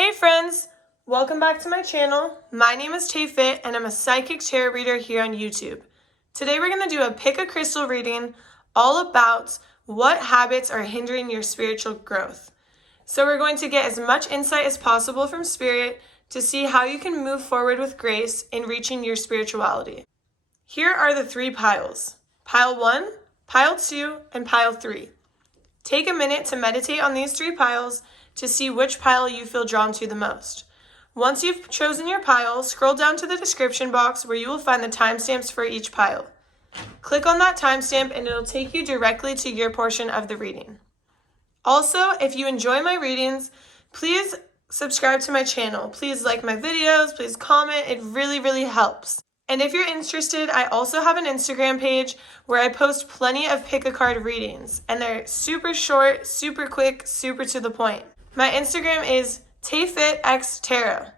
Hey friends, welcome back to my channel. My name is TAYFIT and I'm a psychic tarot reader here on YouTube. Today we're going to do a pick a crystal reading all about what habits are hindering your spiritual growth. So we're going to get as much insight as possible from Spirit to see how you can move forward with grace in reaching your spirituality. Here are the three piles. Pile 1, Pile 2, and Pile 3. Take a minute to meditate on these three piles to see which pile you feel drawn to the most. Once you've chosen your pile, scroll down to the description box where you will find the timestamps for each pile. Click on that timestamp and it'll take you directly to your portion of the reading. Also, if you enjoy my readings, please subscribe to my channel. Please like my videos, please comment. It really helps. And if you're interested, I also have an Instagram page where I post plenty of pick a card readings, and they're super short, super quick, super to the point. My Instagram is TayFitXTarot.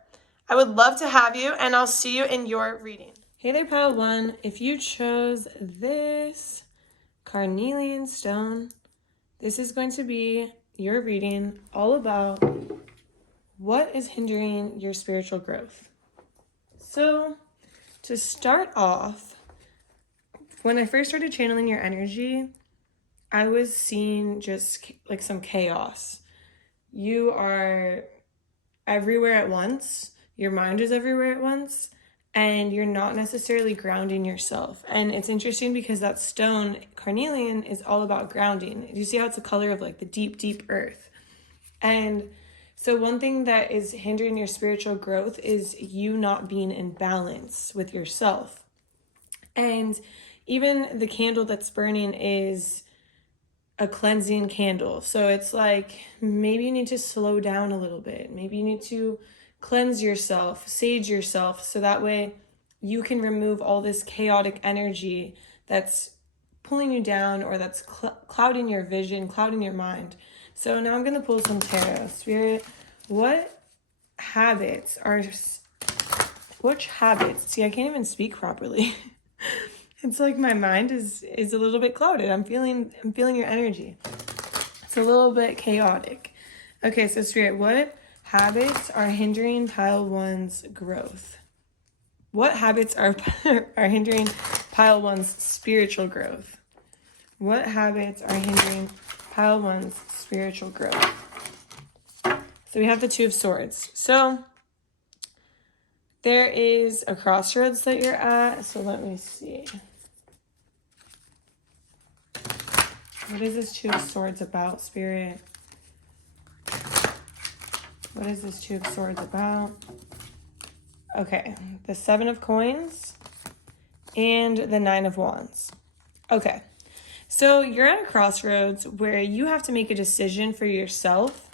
I would love to have you, and I'll see you in your reading. Hey there, Pile 1. If you chose this carnelian stone, this is going to be your reading all about what is hindering your spiritual growth. So, to start off, when I first started channeling your energy, I was seeing just like some chaos. You are everywhere at once. Your mind is everywhere at once, and you're not necessarily grounding yourself. And it's interesting because that stone, carnelian, is all about grounding. You see how it's a color of like the deep earth. And so one thing that is hindering your spiritual growth is you not being in balance with yourself. And even the candle that's burning is a cleansing candle. So it's like, maybe you need to slow down a little bit. Maybe you need to cleanse yourself, sage yourself, so that way you can remove all this chaotic energy that's pulling you down or that's clouding your vision, clouding your mind. So now I'm going to pull some tarot. Spirit, which habits? See, I can't even speak properly. It's like my mind is a little bit clouded. I'm feeling your energy. It's a little bit chaotic. Okay, so Spirit, what habits are hindering Pile 1's growth? What habits are hindering Pile 1's spiritual growth? What habits are hindering Pile 1's spiritual growth? So we have the Two of Swords. So there is a crossroads that you're at. So let me see. What is this Two of Swords about, Spirit? What is this Two of Swords about? Okay, the Seven of Coins and the Nine of Wands. Okay, so you're at a crossroads where you have to make a decision for yourself.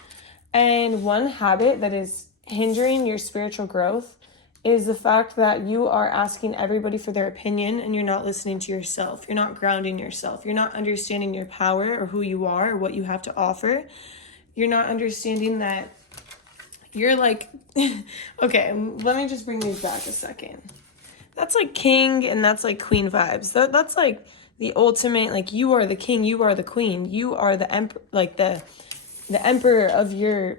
And one habit that is hindering your spiritual growth is the fact that you are asking everybody for their opinion and you're not listening to yourself. You're not grounding yourself. You're not understanding your power or who you are or what you have to offer. You're not understanding that you're like, okay, let me just bring these back a second. That's like king and that's like queen vibes. That's like the ultimate, like you are the king, you are the queen, you are the emperor, like the emperor of your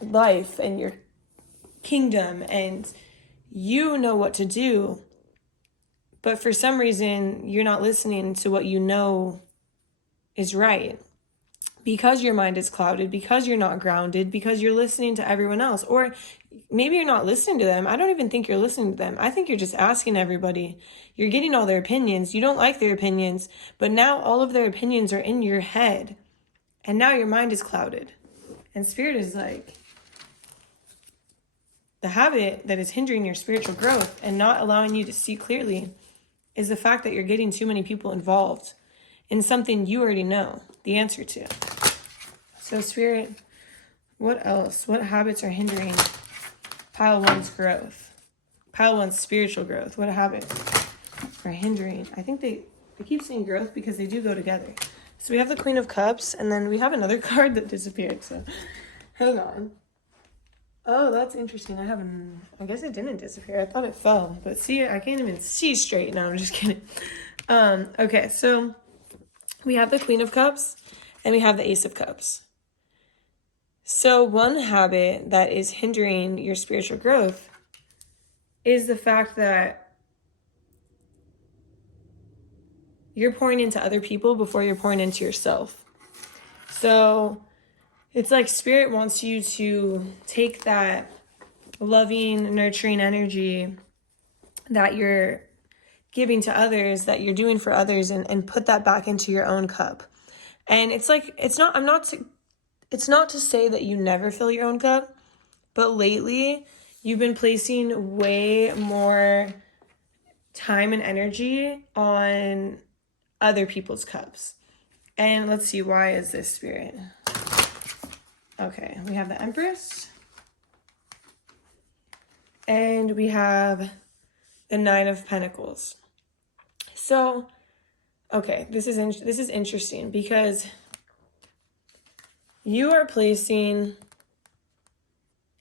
life and your kingdom, and you know what to do, but for some reason you're not listening to what you know is right because your mind is clouded, because you're not grounded, because you're listening to everyone else. Or maybe you're not listening to them. I don't even think you're listening to them. I think you're just asking everybody. You're getting all their opinions. You don't like their opinions, but now all of their opinions are in your head, and now your mind is clouded. And Spirit is like, the habit that is hindering your spiritual growth and not allowing you to see clearly is the fact that you're getting too many people involved in something you already know the answer to. So Spirit, what else? What habits are hindering Pile 1's growth? Pile 1's spiritual growth. What habits are hindering? I think they keep saying growth because they do go together. So we have the Queen of Cups, and then we have another card that disappeared. So hang on. Oh, that's interesting. I guess it didn't disappear. I thought it fell. But see, I can't even see straight now. I'm just kidding. Okay, so we have the Queen of Cups and we have the Ace of Cups. So one habit that is hindering your spiritual growth is the fact that you're pouring into other people before you're pouring into yourself. So it's like Spirit wants you to take that loving, nurturing energy that you're giving to others, that you're doing for others, and put that back into your own cup. And it's like, it's not to say that you never fill your own cup, but lately you've been placing way more time and energy on other people's cups. And let's see, why is this, Spirit? Okay, we have the Empress. And we have the Nine of Pentacles. So, okay, this is interesting because you are placing,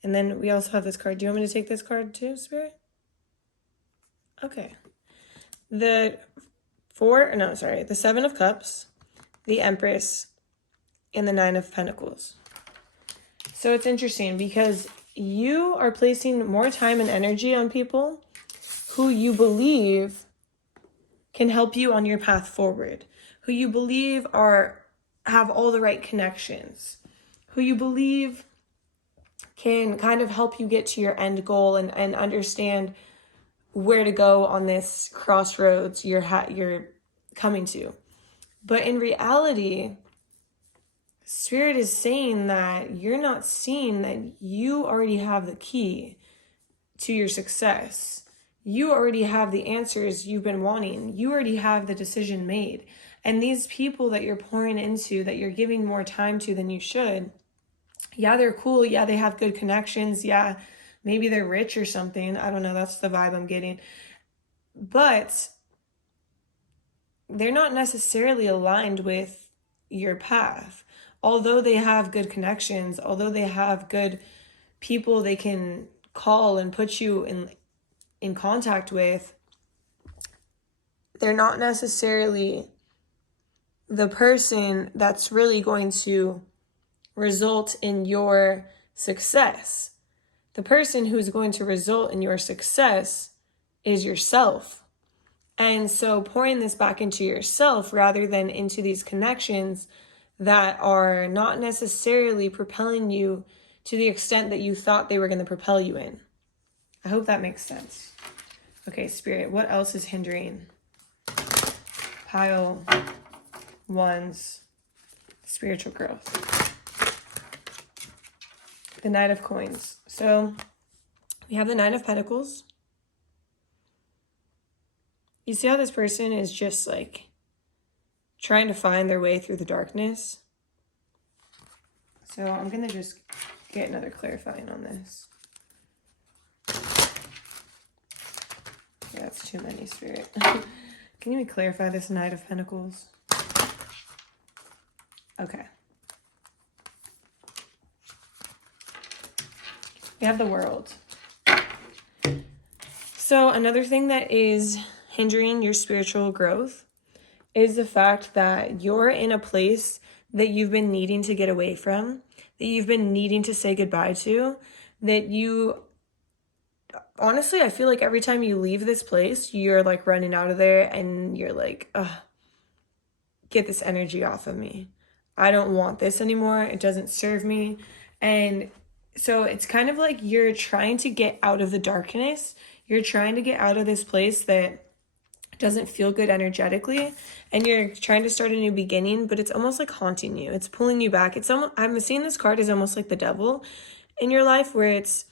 and then we also have this card. Do you want me to take this card too, Spirit? Okay. The Seven of Cups, the Empress, and the Nine of Pentacles. So it's interesting because you are placing more time and energy on people who you believe can help you on your path forward, who you believe have all the right connections, who you believe can kind of help you get to your end goal and understand where to go on this crossroads you're coming to. But in reality, Spirit is saying that you're not seeing that you already have the key to your success. You already have the answers you've been wanting. You already have the decision made. And these people that you're pouring into, that you're giving more time to than you should, yeah, they're cool. Yeah, they have good connections. Yeah, maybe they're rich or something. I don't know. That's the vibe I'm getting. But they're not necessarily aligned with your path. Although they have good connections, although they have good people they can call and put you in contact with, they're not necessarily the person that's really going to result in your success. The person who's going to result in your success is yourself. And so pouring this back into yourself rather than into these connections that are not necessarily propelling you to the extent that you thought they were going to propel you in. I hope that makes sense. Okay, Spirit, what else is hindering pile one's spiritual growth? The Knight of Coins. So we have the Nine of Pentacles. You see how this person is just like trying to find their way through the darkness? So I'm going to just get another clarifying on this. Yeah, that's too many, Spirit. Can you clarify this Knight of Pentacles? Okay. We have the World. So another thing that is hindering your spiritual growth is the fact that you're in a place that you've been needing to get away from, that you've been needing to say goodbye to, that you, honestly, I feel like every time you leave this place, you're like running out of there and you're like, ugh, get this energy off of me. I don't want this anymore. It doesn't serve me. And so it's kind of like you're trying to get out of the darkness. You're trying to get out of this place that doesn't feel good energetically, and you're trying to start a new beginning, but it's almost like haunting you. It's pulling you back. I'm seeing this card as almost like the devil in your life, where it's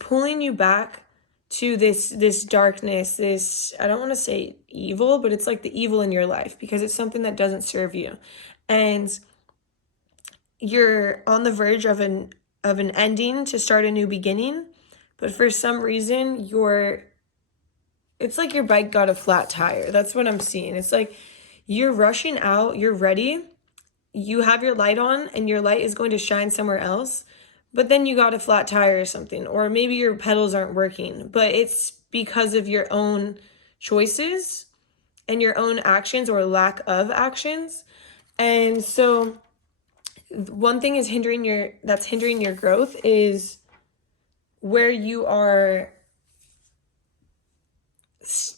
pulling you back to this darkness, this, I don't want to say evil, but it's like the evil in your life because it's something that doesn't serve you. And you're on the verge of an ending to start a new beginning, but for some reason it's like your bike got a flat tire. That's what I'm seeing. It's like you're rushing out, you're ready, you have your light on, and your light is going to shine somewhere else, but then you got a flat tire or something, or maybe your pedals aren't working, but it's because of your own choices and your own actions or lack of actions. And so one thing is hindering your growth is where you are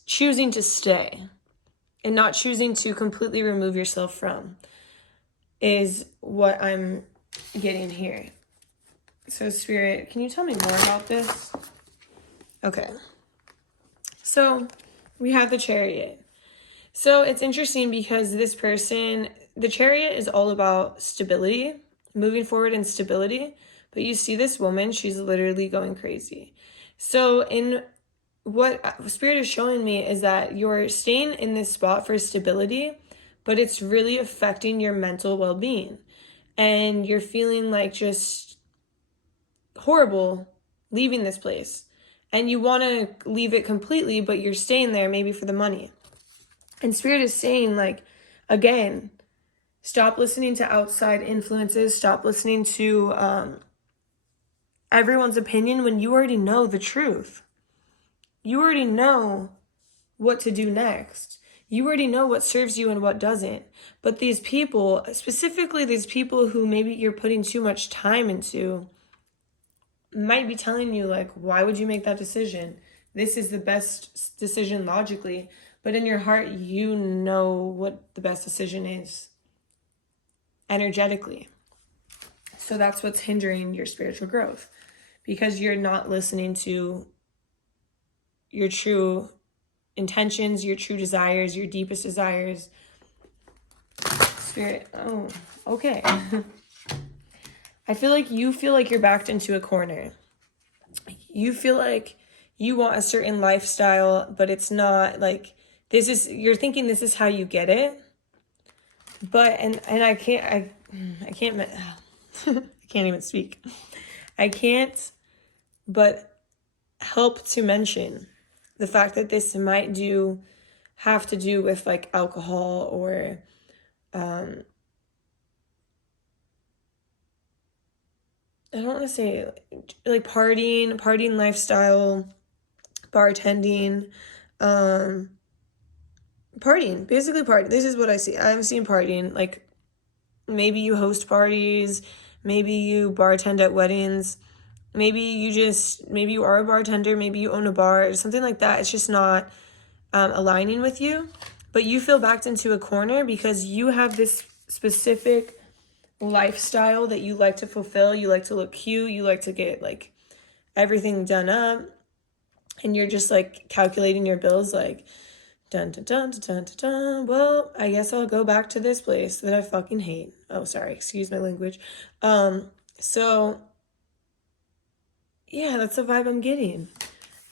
choosing to stay and not choosing to completely remove yourself from, is what I'm getting here. So Spirit, can you tell me more about this? Okay. So we have the Chariot. So it's interesting because this person, the Chariot is all about stability, moving forward in stability. But you see this woman, she's literally going crazy. So in what Spirit is showing me is that you're staying in this spot for stability, but it's really affecting your mental well-being. And you're feeling like just horrible leaving this place. And you want to leave it completely, but you're staying there maybe for the money. And Spirit is saying, like, again, stop listening to outside influences. Stop listening to everyone's opinion when you already know the truth. You already know what to do next. You already know what serves you and what doesn't. But these people, specifically these people who maybe you're putting too much time into, might be telling you, like, why would you make that decision? This is the best decision logically. But in your heart, you know what the best decision is energetically. So that's what's hindering your spiritual growth, because you're not listening to your true intentions, your true desires, your deepest desires. Spirit, oh, okay. I feel like you're backed into a corner. You feel like you want a certain lifestyle, but it's not like you're thinking this is how you get it. But, and I can't I can't even speak. I can't but help to mention the fact that this might have to do with like alcohol or I don't want to say like partying lifestyle, bartending, partying, basically party. This is what I see. I'm seeing partying, like maybe you host parties, maybe you bartend at weddings, maybe you are a bartender, maybe you own a bar or something like that. It's just not aligning with you, but you feel backed into a corner because you have this specific lifestyle that you like to fulfill. You like to look cute, you like to get like everything done up, and you're just like calculating your bills like dun dun dun dun dun dun dun. Well, I guess I'll go back to this place that I fucking hate. Oh, sorry, excuse my language. So yeah, that's the vibe I'm getting.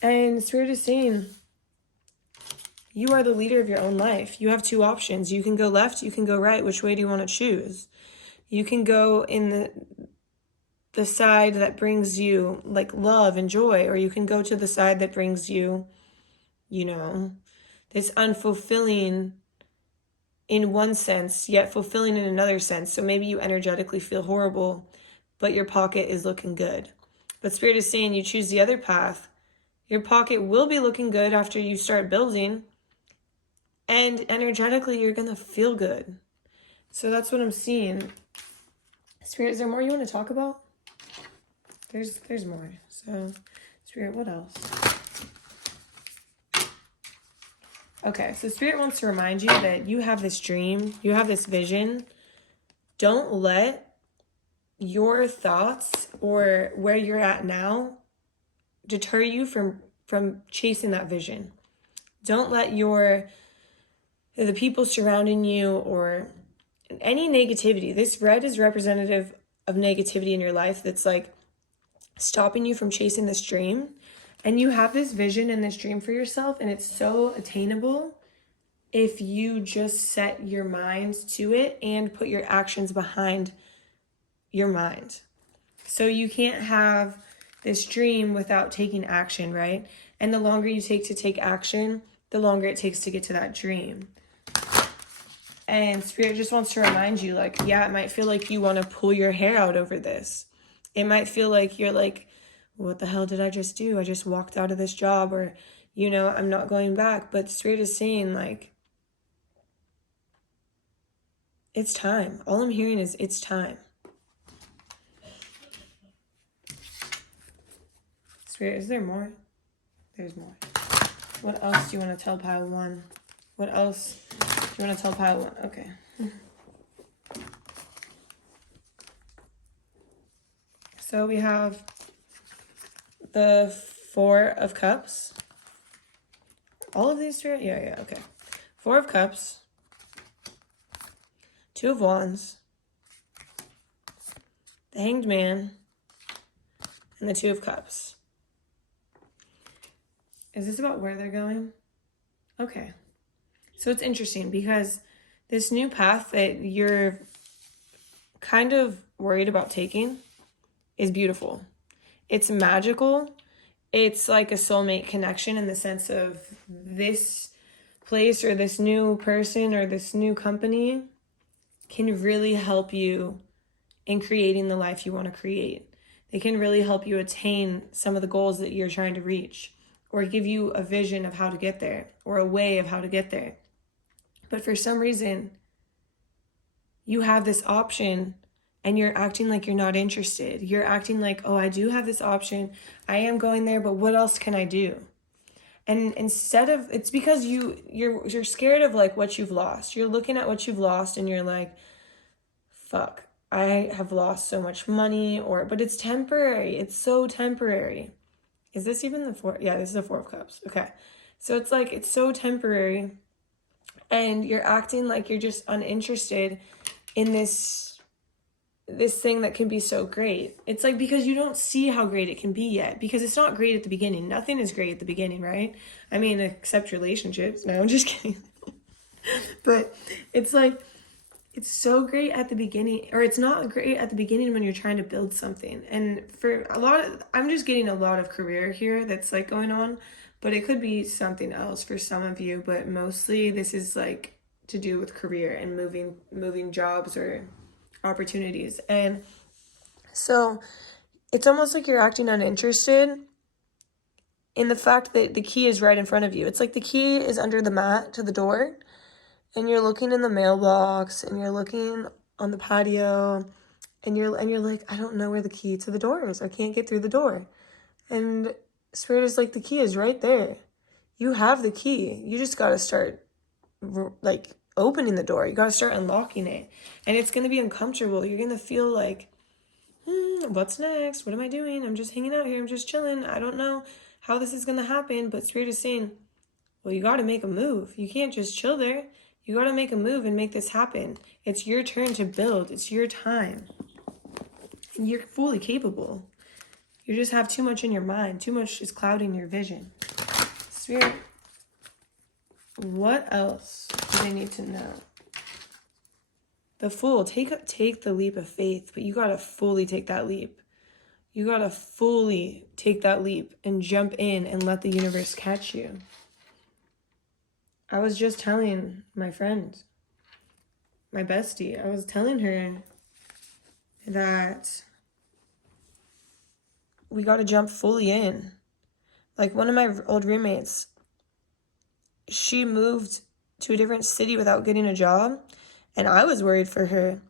And Spirit is saying, you are the leader of your own life. You have two options. You can go left, you can go right. Which way do you want to choose? You can go in the side that brings you like love and joy, or you can go to the side that brings you, this unfulfilling in one sense, yet fulfilling in another sense. So maybe you energetically feel horrible, but your pocket is looking good. But Spirit is saying you choose the other path. Your pocket will be looking good after you start building, and energetically you're going to feel good. So that's what I'm seeing. Spirit, is there more you want to talk about? There's more. So, Spirit, what else? Okay, so Spirit wants to remind you that you have this dream, you have this vision. Don't let your thoughts or where you're at now deter you from chasing that vision. Don't let the people surrounding you or any negativity. This red is representative of negativity in your life that's like stopping you from chasing this dream. And you have this vision and this dream for yourself, and it's so attainable if you just set your mind to it and put your actions behind your mind. So you can't have this dream without taking action, right? And the longer you take action, the longer it takes to get to that dream. And Spirit just wants to remind you, like, yeah, it might feel like you want to pull your hair out over this. It might feel like you're like, what the hell did I just do? I just walked out of this job, or, I'm not going back. But Spirit is saying, like, it's time. All I'm hearing is it's time. Spirit, is there more? There's more. What else do you want to tell pile 1? What else do you want to tell pile 1? Okay. So we have the 4 of Cups. All of these Spirit? Yeah, okay. 4 of Cups. 2 of Wands. The Hanged Man. And the 2 of Cups. Is this about where they're going? Okay. So it's interesting because this new path that you're kind of worried about taking is beautiful. It's magical. It's like a soulmate connection in the sense of this place or this new person or this new company can really help you in creating the life you want to create. They can really help you attain some of the goals that you're trying to reach, or give you a vision of how to get there, or a way of how to get there. But for some reason, you have this option and you're acting like you're not interested. You're acting like, oh, I do have this option. I am going there, but what else can I do? And instead of, it's because you're scared of like what you've lost. You're looking at what you've lost and you're like, fuck, I have lost so much money, but it's temporary. It's so temporary. Is this even the 4? Yeah, this is the 4 of Cups. Okay. So it's like, it's so temporary and you're acting like you're just uninterested in this thing that can be so great. It's like because you don't see how great it can be yet, because it's not great at the beginning. Nothing is great at the beginning, right? I mean, except relationships. No, I'm just kidding. But it's like, it's so great at the beginning, or it's not great at the beginning when you're trying to build something. And for I'm just getting a lot of career here that's like going on, but it could be something else for some of you, but mostly this is like to do with career and moving jobs or opportunities. And so it's almost like you're acting uninterested in the fact that the key is right in front of you. It's like the key is under the mat to the door, and you're looking in the mailbox and you're looking on the patio and you're like, I don't know where the key to the door is. I can't get through the door. And Spirit is like, the key is right there. You have the key. You just got to start like opening the door. You got to start unlocking it. And it's going to be uncomfortable. You're going to feel like, what's next? What am I doing? I'm just hanging out here. I'm just chilling. I don't know how this is going to happen. But Spirit is saying, well, you got to make a move. You can't just chill there. You got to make a move and make this happen. It's your turn to build. It's your time. And you're fully capable. You just have too much in your mind. Too much is clouding your vision. Spirit, what else do they need to know? The Fool, take the leap of faith, but you got to fully take that leap. You got to fully take that leap and jump in and let the universe catch you. I was just telling my friend, my bestie, I was telling her that we got to jump fully in. Like one of my old roommates, she moved to a different city without getting a job, and I was worried for her,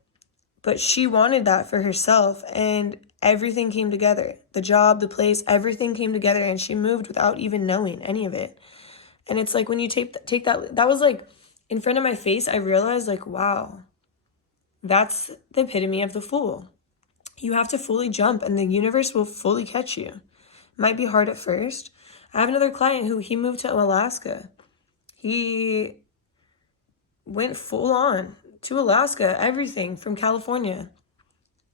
but she wanted that for herself, and everything came together. The job, the place, everything came together, and she moved without even knowing any of it. And it's like when you take that was like in front of my face, I realized like, wow, that's the epitome of the Fool. You have to fully jump and the universe will fully catch you. It might be hard at first. I have another client who he moved to Alaska. He went full on to Alaska, everything from California.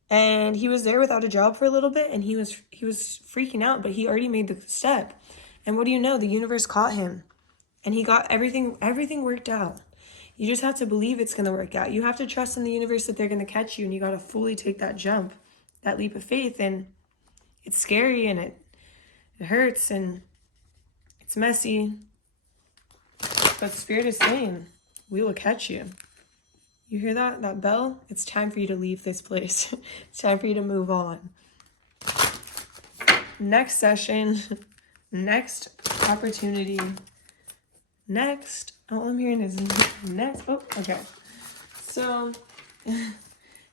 And he was there without a job for a little bit and he was freaking out, but he already made the step. And what do you know? The universe caught him. And he got everything worked out. You just have to believe it's going to work out. You have to trust in the universe that they're going to catch you, and you got to fully take that jump, that leap of faith. And it's scary, and it hurts, and it's messy. But Spirit is saying, we will catch you. You hear that? That bell? It's time for you to leave this place. It's time for you to move on. Next session, next opportunity. Next, all I'm hearing is next. Oh, okay. So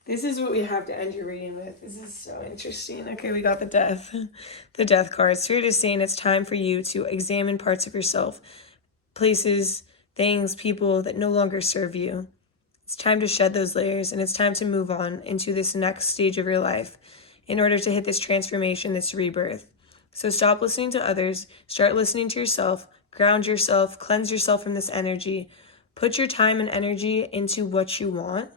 This is what we have to end your reading with. This is so interesting. Okay, we got the death. The death card. Spirit is saying it's time for you to examine parts of yourself, places, things, people that no longer serve you. It's time to shed those layers, and it's time to move on into this next stage of your life in order to hit this transformation, this rebirth. So stop listening to others, start listening to yourself, ground yourself, cleanse yourself from this energy, put your time and energy into what you want.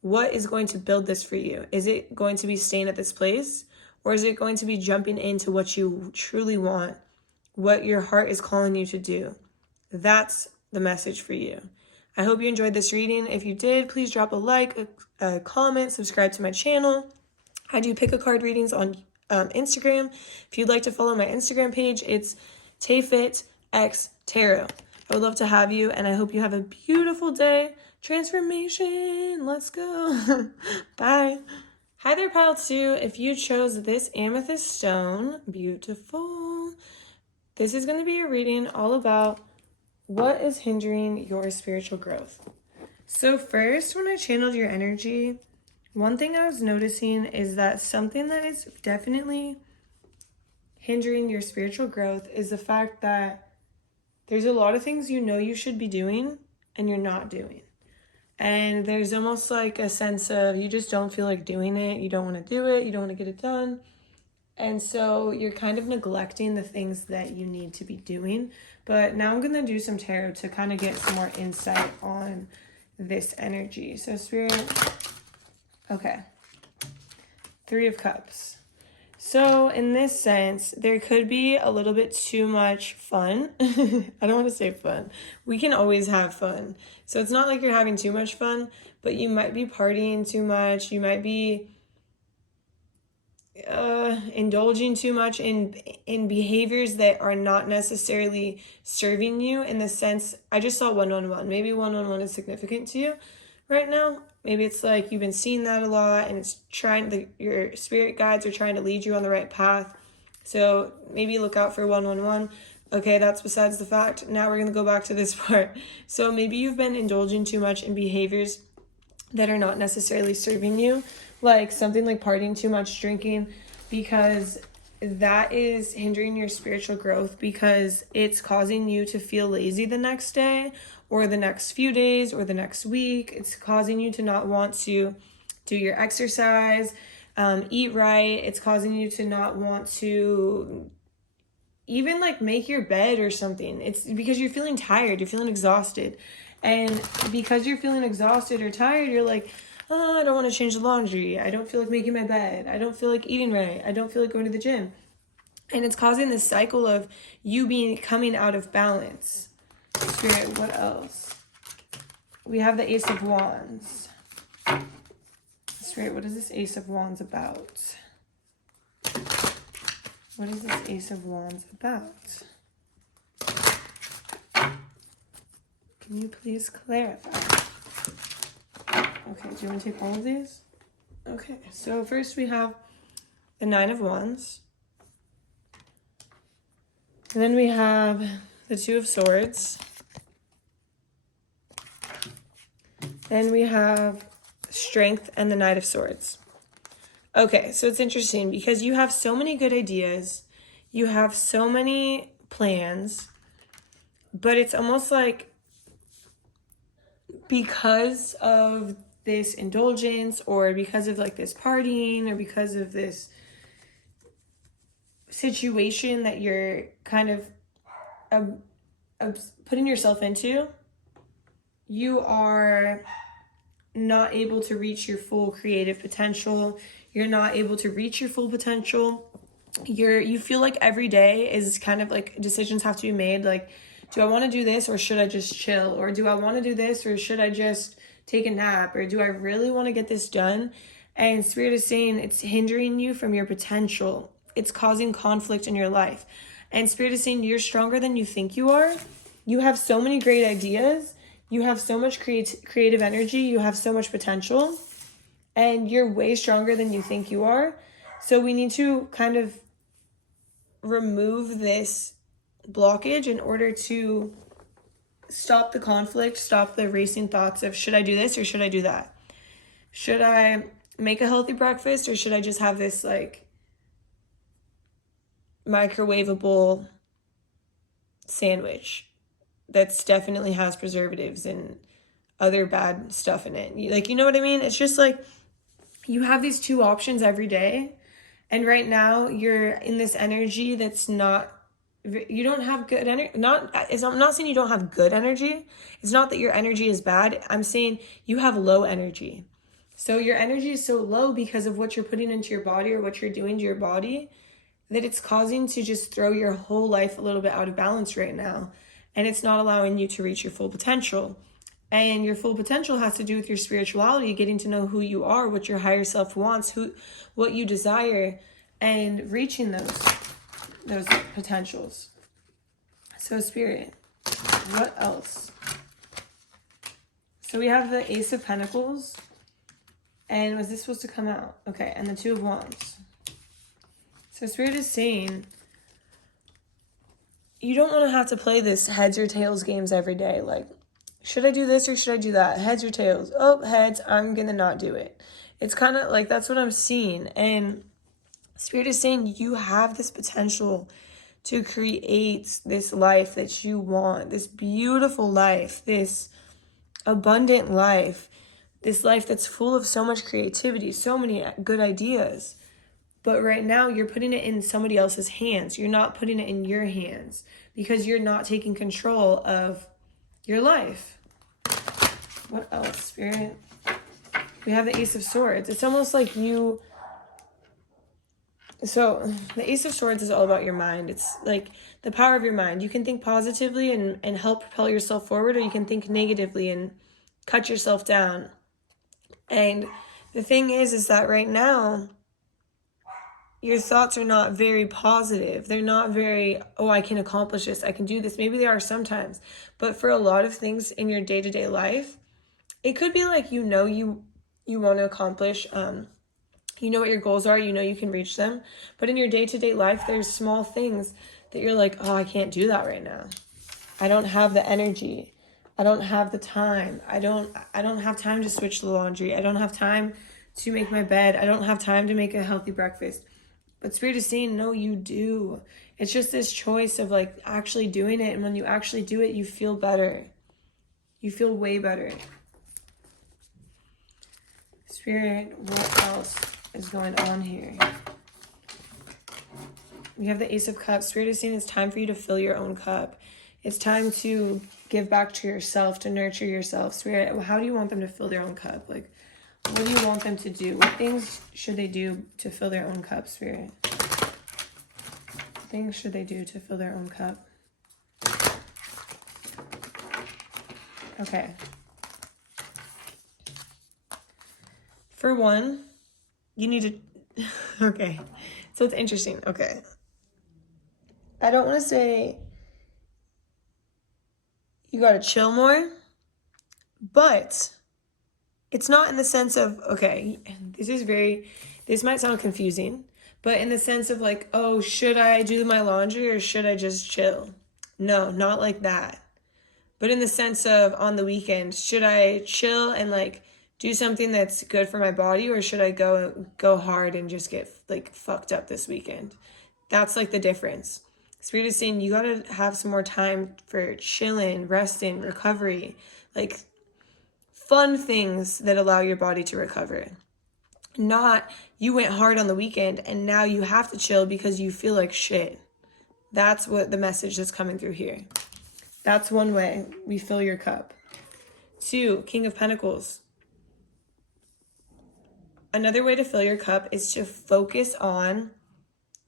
What is going to build this for you? Is it going to be staying at this place, or is it going to be jumping into what you truly want, what your heart is calling you to do? That's the message for you. I hope you enjoyed this reading. If you did, please drop a like, a comment, subscribe to my channel. I do pick a card readings on Instagram. If you'd like to follow my Instagram page, it's TayFitXTarot. I would love to have you, and I hope you have a beautiful day. Transformation. Let's go. Bye. Hi there, pile 2. If you chose this amethyst stone, beautiful. This is going to be a reading all about what is hindering your spiritual growth. So first, when I channeled your energy, one thing I was noticing is that something that is definitely hindering your spiritual growth is the fact that there's a lot of things you know you should be doing and you're not doing. And there's almost like a sense of you just don't feel like doing it. You don't want to do it. You don't want to get it done. And so you're kind of neglecting the things that you need to be doing. But now I'm going to do some tarot to kind of get some more insight on this energy. So Spirit, okay. 3 of Cups. So in this sense, there could be a little bit too much fun. I don't want to say fun. We can always have fun. So it's not like you're having too much fun, but you might be partying too much. You might be indulging too much in behaviors that are not necessarily serving you, in the sense, I just saw 111. Maybe 111 is significant to you right now. Maybe it's like you've been seeing that a lot, and it's your spirit guides are trying to lead you on the right path. So maybe look out for 111. Okay, that's besides the fact. Now we're going to go back to this part. So maybe you've been indulging too much in behaviors that are not necessarily serving you, like something like partying too much, drinking, because that is hindering your spiritual growth, because it's causing you to feel lazy the next day or the next few days or the next week. It's causing you to not want to do your exercise, eat right. It's causing you to not want to even like make your bed or something. It's because you're feeling tired, you're feeling exhausted. And because you're feeling exhausted or tired, you're like, oh, I don't want to change the laundry. I don't feel like making my bed. I don't feel like eating right. I don't feel like going to the gym. And it's causing this cycle of you coming out of balance. Spirit, what else? We have the Ace of Wands. Spirit, what is this Ace of Wands about? What is this Ace of Wands about? Can you please clarify? Okay, do you want to take all of these? Okay, so first we have the 9 of Wands. And then we have the 2 of Swords. Then we have Strength and the Knight of Swords. Okay, so it's interesting because you have so many good ideas. You have so many plans. But it's almost like because of this indulgence, or because of like this partying, or because of this situation that you're kind of putting yourself into, you are not able to reach your full creative potential. You're not able to reach your full potential. You feel like every day is kind of like decisions have to be made. Like, do I want to do this, or should I just chill? Or do I want to do this, or should I just take a nap? Or do I really want to get this done? And Spirit is saying it's hindering you from your potential. It's causing conflict in your life. And Spirit is saying you're stronger than you think you are. You have so many great ideas. You have so much creative energy. You have so much potential. And you're way stronger than you think you are. So we need to kind of remove this blockage in order to stop the conflict, stop the racing thoughts of, should I do this or should I do that? Should I make a healthy breakfast, or should I just have this like microwavable sandwich that's definitely has preservatives and other bad stuff in it? Like, you know what I mean? It's just like you have these two options every day, and right now you're in this energy that's not, you don't have good energy. I'm not saying you don't have good energy. It's not that your energy is bad. I'm saying you have low energy. So your energy is so low because of what you're putting into your body or what you're doing to your body, that it's causing to just throw your whole life a little bit out of balance right now. And it's not allowing you to reach your full potential. And your full potential has to do with your spirituality, getting to know who you are, what your higher self wants, what you desire, and reaching those potentials. So Spirit, what else? So we have the Ace of Pentacles. And was this supposed to come out? Okay, and the Two of Wands. So Spirit is saying, you don't want to have to play this heads or tails games every day. Like, should I do this or should I do that? Heads or tails? Oh, heads, I'm going to not do it. It's kind of like, that's what I'm seeing. And Spirit is saying you have this potential to create this life that you want, this beautiful life, this abundant life, this life that's full of so much creativity, so many good ideas. But right now you're putting it in somebody else's hands. You're not putting it in your hands because you're not taking control of your life. What else, Spirit? We have the Ace of Swords. It's almost like you... So the Ace of Swords is all about your mind. It's like the power of your mind. You can think positively and help propel yourself forward, or you can think negatively and cut yourself down. And the thing is that right now, your thoughts are not very positive. They're not very, oh, I can accomplish this, I can do this. Maybe they are sometimes. But for a lot of things in your day-to-day life, it could be like, you want to accomplish, you know what your goals are, you can reach them. But in your day-to-day life, there's small things that you're like, oh, I can't do that right now. I don't have the energy. I don't have the time. I don't have time to switch the laundry. I don't have time to make my bed. I don't have time to make a healthy breakfast. But Spirit is saying, no, you do. It's just this choice of like actually doing it. And when you actually do it, you feel better. You feel way better. Spirit, what else is going on here? We have the Ace of Cups. Spirit is saying it's time for you to fill your own cup. It's time to give back to yourself, to nurture yourself. Spirit, how do you want them to fill their own cup? Like, what do you want them to do? What things should they do to fill their own cup, Spirit? What things should they do to fill their own cup? Okay. For one, you need to... Okay. So it's interesting. Okay. I don't want to say you got to chill more, but it's not in the sense of, okay, this might sound confusing, but in the sense of like, oh, should I do my laundry or should I just chill? No, not like that. But in the sense of on the weekend, should I chill and like do something that's good for my body, or should I go hard and just get like fucked up this weekend? That's like the difference. Spirit is saying you gotta have some more time for chilling, resting, recovery, like fun things that allow your body to recover. Not you went hard on the weekend and now you have to chill because you feel like shit. That's what the message that's coming through here. That's one way we fill your cup. 2, King of Pentacles. Another way to fill your cup is to focus on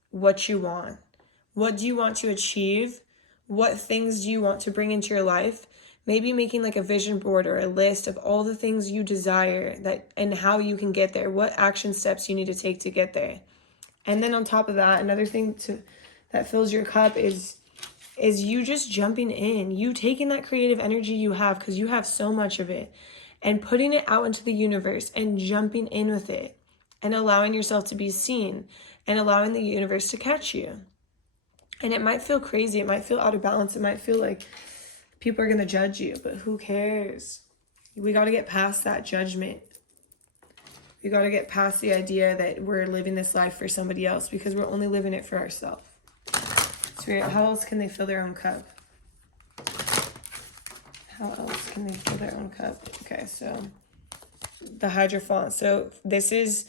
what you want. What do you want to achieve? What things do you want to bring into your life? Maybe making like a vision board or a list of all the things you desire and how you can get there. What action steps you need to take to get there. And then on top of that, another thing that fills your cup is you just jumping in. You taking that creative energy you have, because you have so much of it, and putting it out into the universe and jumping in with it and allowing yourself to be seen and allowing the universe to catch you. And it might feel crazy. It might feel out of balance. It might feel like people are going to judge you, but who cares? We got to get past that judgment. We got to get past the idea that we're living this life for somebody else, because we're only living it for ourselves. Spirit, how else can they fill their own cup? How else can they fill their own cup? Okay, so the Hierophant. So this is,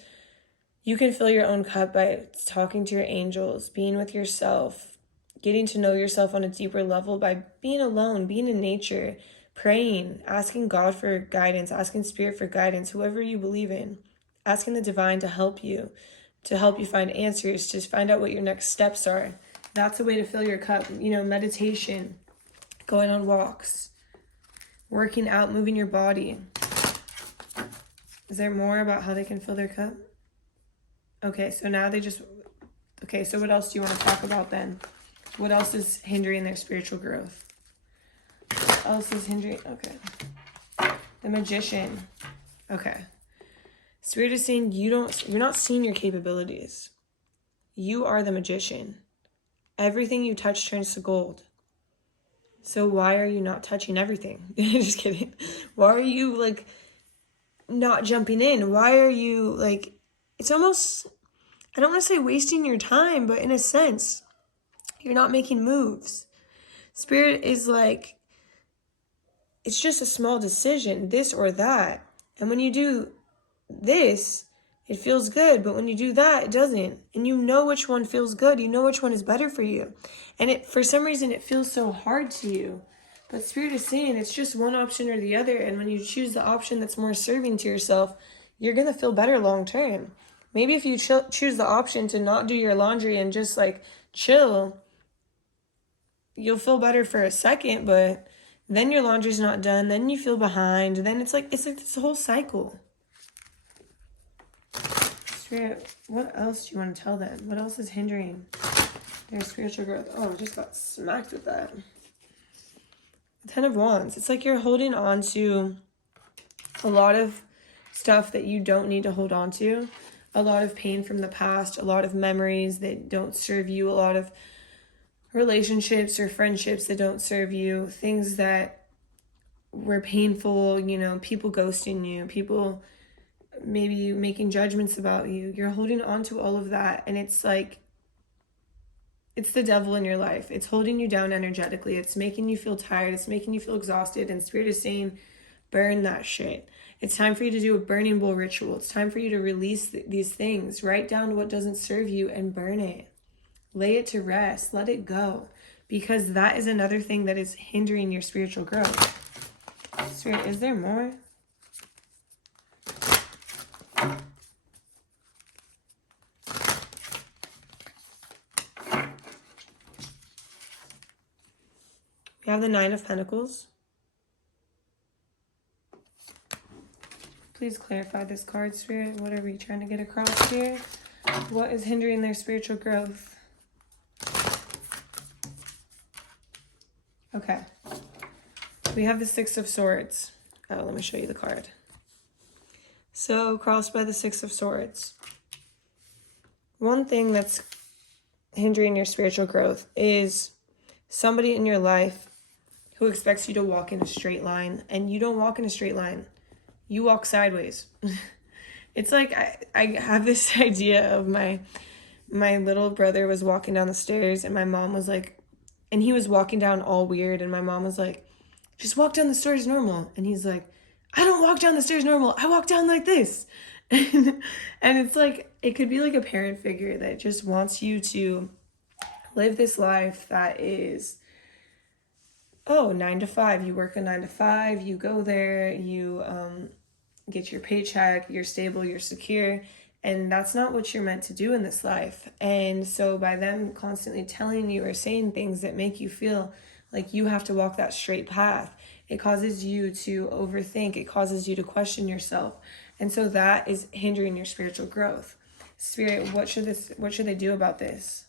you can fill your own cup by talking to your angels, being with yourself, getting to know yourself on a deeper level by being alone, being in nature, praying, asking God for guidance, asking Spirit for guidance, whoever you believe in, asking the divine to help you find answers, to find out what your next steps are. That's a way to fill your cup. You know, meditation, going on walks, working out, moving your body. Is there more about how they can fill their cup? Okay, so now okay, so what else do you want to talk about then? What else is hindering their spiritual growth? What else is hindering? Okay. The Magician. Okay. Spirit is saying you're not seeing your capabilities. You are the magician. Everything you touch turns to gold. So why are you not touching everything? Just kidding. Why are you like not jumping in? Why are you like, it's almost, I don't want to say wasting your time, but in a sense, you're not making moves. Spirit is like, it's just a small decision, this or that. And when you do this, it feels good, but when you do that, it doesn't. And you know which one feels good. You know which one is better for you. And for some reason, it feels so hard to you. But Spirit is saying it's just one option or the other. And when you choose the option that's more serving to yourself, you're going to feel better long term. Maybe if you choose the option to not do your laundry and just like chill, you'll feel better for a second, but then your laundry's not done. Then you feel behind. Then it's like this whole cycle. Spirit, what else do you want to tell them? What else is hindering their spiritual growth? Oh, I just got smacked with that. The Ten of Wands. It's like you're holding on to a lot of stuff that you don't need to hold on to. A lot of pain from the past, a lot of memories that don't serve you, a lot of relationships or friendships that don't serve you, things that were painful, you know, people ghosting you, people maybe making judgments about you. You're holding on to all of that, and it's like, it's the devil in your life. It's holding you down energetically. It's making you feel tired. It's making you feel exhausted, and Spirit is saying, burn that shit. It's time for you to do a burning bowl ritual. It's time for you to release these things. Write down what doesn't serve you and burn it. Lay it to rest. Let it go, because that is another thing that is hindering your spiritual growth. Spirit, is there more? We have the Nine of Pentacles. Please clarify this card, Spirit. What are we trying to get across here? What is hindering their spiritual growth? Okay. We have the Six of Swords. Oh, let me show you the card. So, crossed by the Six of Swords. One thing that's hindering your spiritual growth is somebody in your life who expects you to walk in a straight line, and you don't walk in a straight line. You walk sideways. It's like I have this idea of my little brother was walking down the stairs, and my mom was like, and he was walking down all weird, and my mom was like, just walk down the stairs normal. And he's like, I don't walk down the stairs normal. I walk down like this. And it's like, it could be like a parent figure that just wants you to live this life that is, 9 to 5. You work a 9 to 5, you go there, you get your paycheck, you're stable, you're secure. And that's not what you're meant to do in this life. And so by them constantly telling you or saying things that make you feel like you have to walk that straight path, it causes you to overthink. It causes you to question yourself. And so that is hindering your spiritual growth. Spirit, what should they do about this?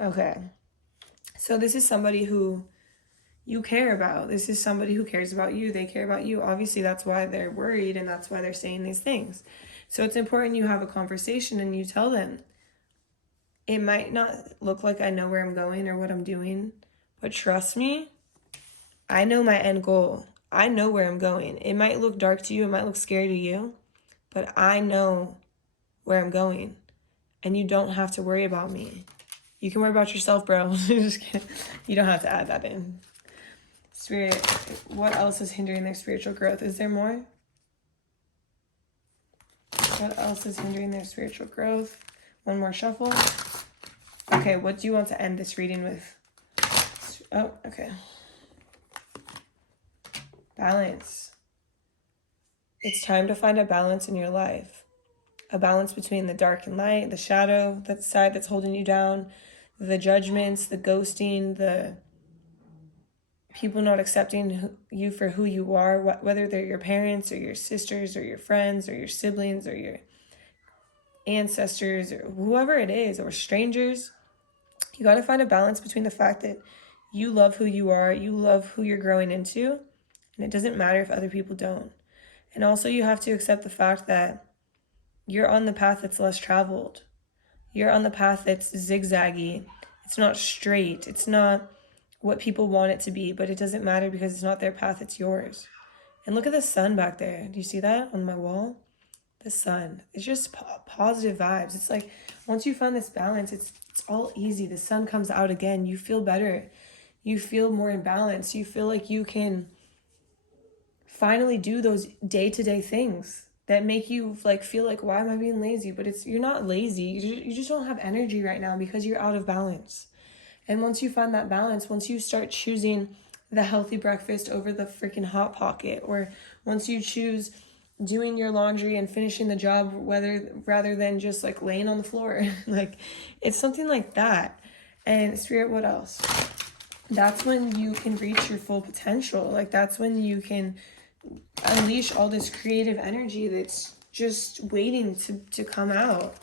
Okay. So this is somebody who you care about. This is somebody who cares about you. They care about you. Obviously, that's why they're worried, and that's why they're saying these things. So it's important you have a conversation and you tell them, it might not look like I know where I'm going or what I'm doing, but trust me, I know my end goal. I know where I'm going. It might look dark to you. It might look scary to you. But I know where I'm going. And you don't have to worry about me. You can worry about yourself, bro. Just kidding. You don't have to add that in. Spirit, what else is hindering their spiritual growth? Is there more? What else is hindering their spiritual growth? One more shuffle. Okay, what do you want to end this reading with? Oh, okay. Balance. It's time to find a balance in your life. A balance between the dark and light, the shadow, that side that's holding you down, the judgments, the ghosting, the people not accepting you for who you are, whether they're your parents or your sisters or your friends or your siblings or your ancestors or whoever it is, or strangers. You got to find a balance between the fact that you love who you are, you love who you're growing into, and it doesn't matter if other people don't. And also you have to accept the fact that you're on the path that's less traveled. You're on the path that's zigzaggy. It's not straight. It's not what people want it to be, but it doesn't matter because it's not their path, it's yours. And look at the sun back there. Do you see that on my wall? The sun. It's just positive vibes. It's like once you find this balance, it's all easy. The sun comes out again. You feel better. You feel more in balance. You feel like you can finally do those day-to-day things that make you like feel like, why am I being lazy? But you're not lazy. You just don't have energy right now because you're out of balance. And once you find that balance, once you start choosing the healthy breakfast over the freaking Hot Pocket, or once you choose doing your laundry and finishing the job rather than just like laying on the floor, like it's something like that. And Spirit, what else? That's when you can reach your full potential. Like that's when you can unleash all this creative energy that's just waiting to come out.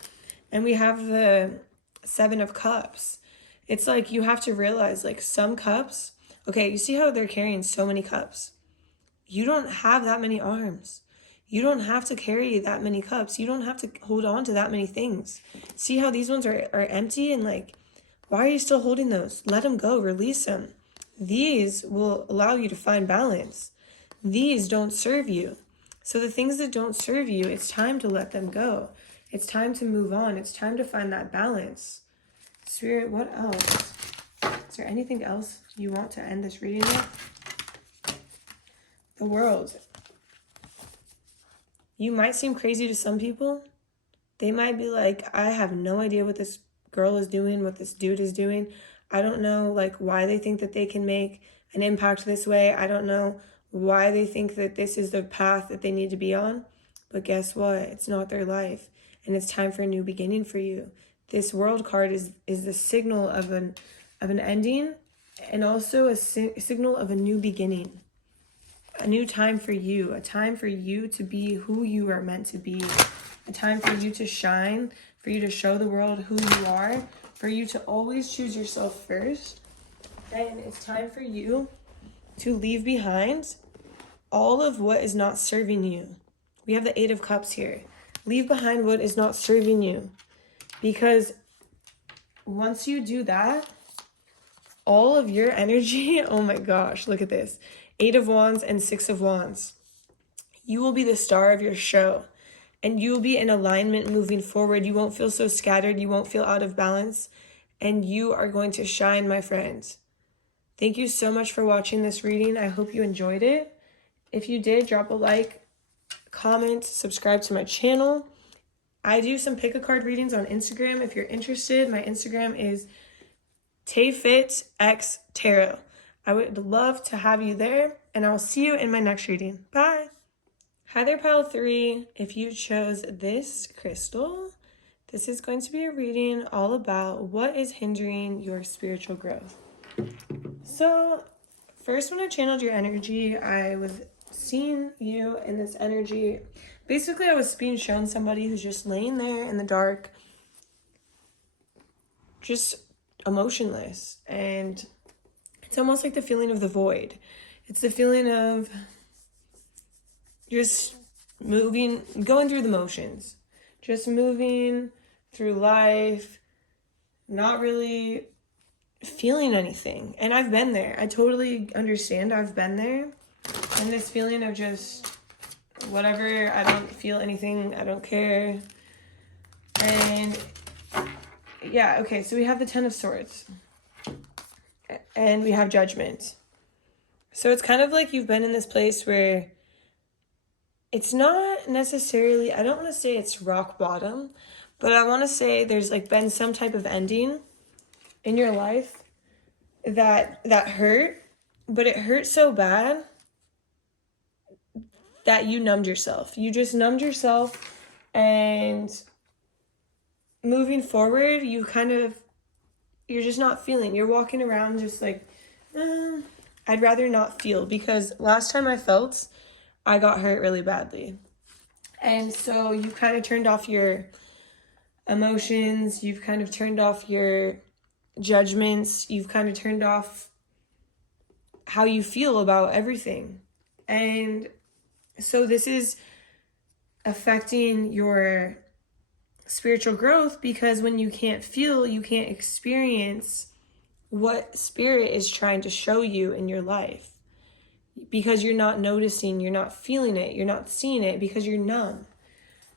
And we have the 7 of Cups. It's like you have to realize like some cups, okay, you see how they're carrying so many cups? You don't have that many arms. You don't have to carry that many cups. You don't have to hold on to that many things. See how these ones are empty, and like, why are you still holding those? Let them go, release them. These will allow you to find balance. These don't serve you. So the things that don't serve you, it's time to let them go. It's time to move on. It's time to find that balance. Spirit, what else? Is there anything else you want to end this reading with? The World. You might seem crazy to some people. They might be like, I have no idea what this girl is doing, what this dude is doing. I don't know like why they think that they can make an impact this way. I don't know why they think that this is the path that they need to be on. But guess what? It's not their life. And it's time for a new beginning for you. This World card is the signal of an ending, and also a signal of a new beginning. A new time for you. A time for you to be who you are meant to be. A time for you to shine, for you to show the world who you are, for you to always choose yourself first. And it's time for you to leave behind all of what is not serving you. We have the 8 of Cups here. Leave behind what is not serving you. Because once you do that, all of your energy, oh my gosh, look at this. 8 of Wands and 6 of Wands. You will be the star of your show. And you will be in alignment moving forward. You won't feel so scattered. You won't feel out of balance. And you are going to shine, my friends. Thank you so much for watching this reading. I hope you enjoyed it. If you did, drop a like, comment, subscribe to my channel. I do some pick-a-card readings on Instagram. If you're interested, my Instagram is TAYFIT I would love to have you there, and I'll see you in my next reading. Bye. Hi there, Pile 3. If you chose this crystal, this is going to be a reading all about what is hindering your spiritual growth. So, first when I channeled your energy, I was seeing you in this energy. Basically, I was being shown somebody who's just laying there in the dark, just emotionless. And it's almost like the feeling of the void. It's the feeling of just moving, going through the motions. Just moving through life, not really feeling anything. And I've been there. I totally understand. I've been there. And this feeling of just whatever, I don't feel anything, I don't care. And yeah, okay, so we have the Ten of Swords. And we have Judgment. So it's kind of like you've been in this place where it's not necessarily, I don't want to say it's rock bottom, but I want to say there's like been some type of ending in your life that hurt, but it hurt so bad that you numbed yourself. You just numbed yourself, and moving forward, you're just not feeling. You're walking around just like, I'd rather not feel, because last time I felt, I got hurt really badly. And so you've kind of turned off your emotions, you've kind of turned off your judgments, you've kind of turned off how you feel about everything. And so this is affecting your spiritual growth, because when you can't feel, you can't experience what spirit is trying to show you in your life, because you're not noticing, you're not feeling it, you're not seeing it, because you're numb.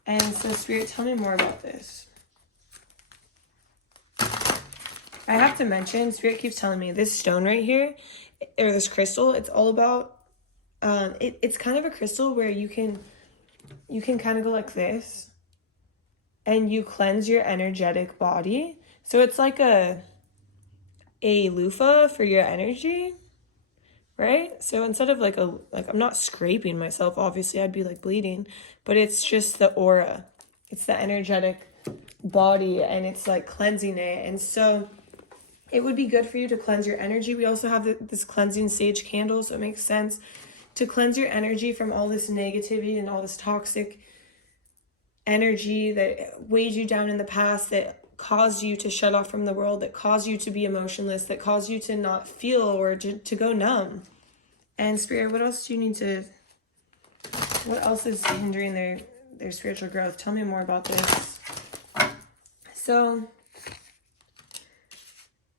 And so spirit, tell me more about this. I have to mention, spirit keeps telling me this stone right here, or this crystal, it's all about, it's kind of a crystal where you can kind of go like this, and you cleanse your energetic body. So it's like a loofah for your energy, right? So instead of like I'm not scraping myself, obviously I'd be like bleeding, but it's just the aura. It's the energetic body, and it's like cleansing it. And so it would be good for you to cleanse your energy. We also have this cleansing sage candle, so it makes sense to cleanse your energy from all this negativity and all this toxic energy that weighed you down in the past, that caused you to shut off from the world, that caused you to be emotionless, that caused you to not feel or to go numb. And spirit, what else is hindering their spiritual growth? Tell me more about this. So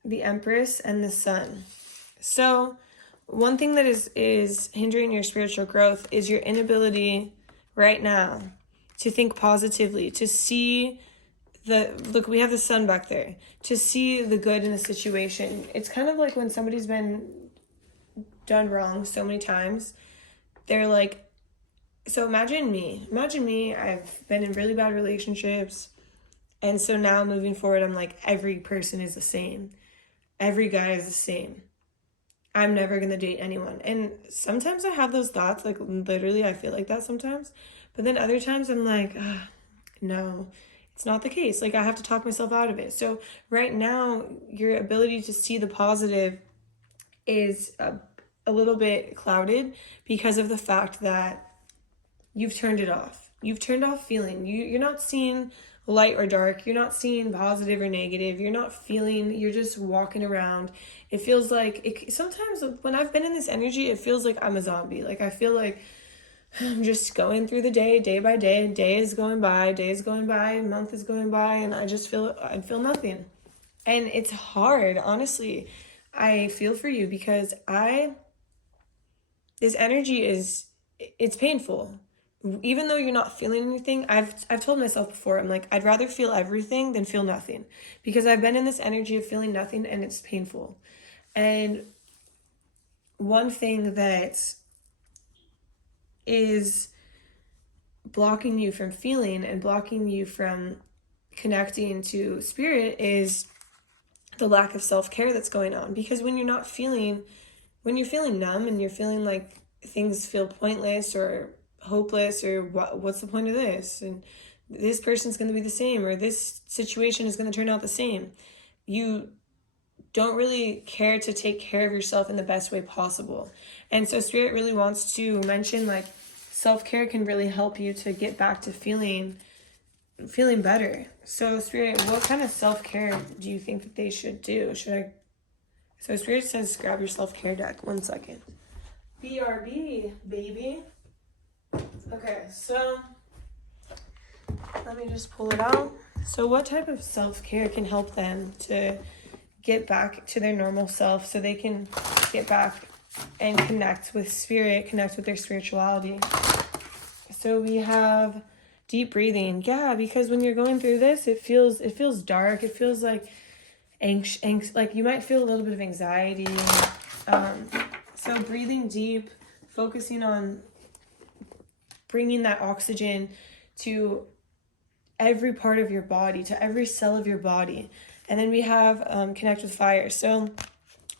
the Empress and the Sun. So one thing that is hindering your spiritual growth is your inability right now to think positively, to see look, we have the sun back there, to see the good in a situation. It's kind of like when somebody's been done wrong so many times, they're like, so imagine me, I've been in really bad relationships, and so now moving forward, I'm like, every person is the same. Every guy is the same. I'm never going to date anyone. And sometimes I have those thoughts, like literally I feel like that sometimes. But then other times I'm like, no, it's not the case. Like I have to talk myself out of it. So right now, your ability to see the positive is a little bit clouded because of the fact that you've turned it off. You've turned off feeling. You're not seeing light or dark. You're not seeing positive or negative. You're not feeling. You're just walking around. It feels like sometimes when I've been in this energy, it feels like I'm a zombie. Like I feel like I'm just going through the day by day. Day is going by, month is going by, and I feel nothing. And it's hard, honestly. I feel for you because this energy it's painful. Even though you're not feeling anything, I've told myself before, I'm like, I'd rather feel everything than feel nothing, because I've been in this energy of feeling nothing, and it's painful. And one thing that is blocking you from feeling and blocking you from connecting to spirit is the lack of self-care that's going on. Because when you're feeling numb and you're feeling like things feel pointless or hopeless, or what's the point of this, and this person's going to be the same, or this situation is going to turn out the same, you don't really care to take care of yourself in the best way possible. And so spirit really wants to mention, like, self-care can really help you to get back to feeling better. So spirit, what kind of self-care do you think that they should do? So spirit says grab your self-care deck. 1 second. BRB, baby. Okay, so let me just pull it out. So what type of self-care can help them to get back to their normal self, so they can get back and connect with spirit, connect with their spirituality. So we have deep breathing. Yeah, because when you're going through this, it feels dark. It feels like anxious, like you might feel a little bit of anxiety. So breathing deep, focusing on bringing that oxygen to every part of your body, to every cell of your body. And then we have connect with fire. So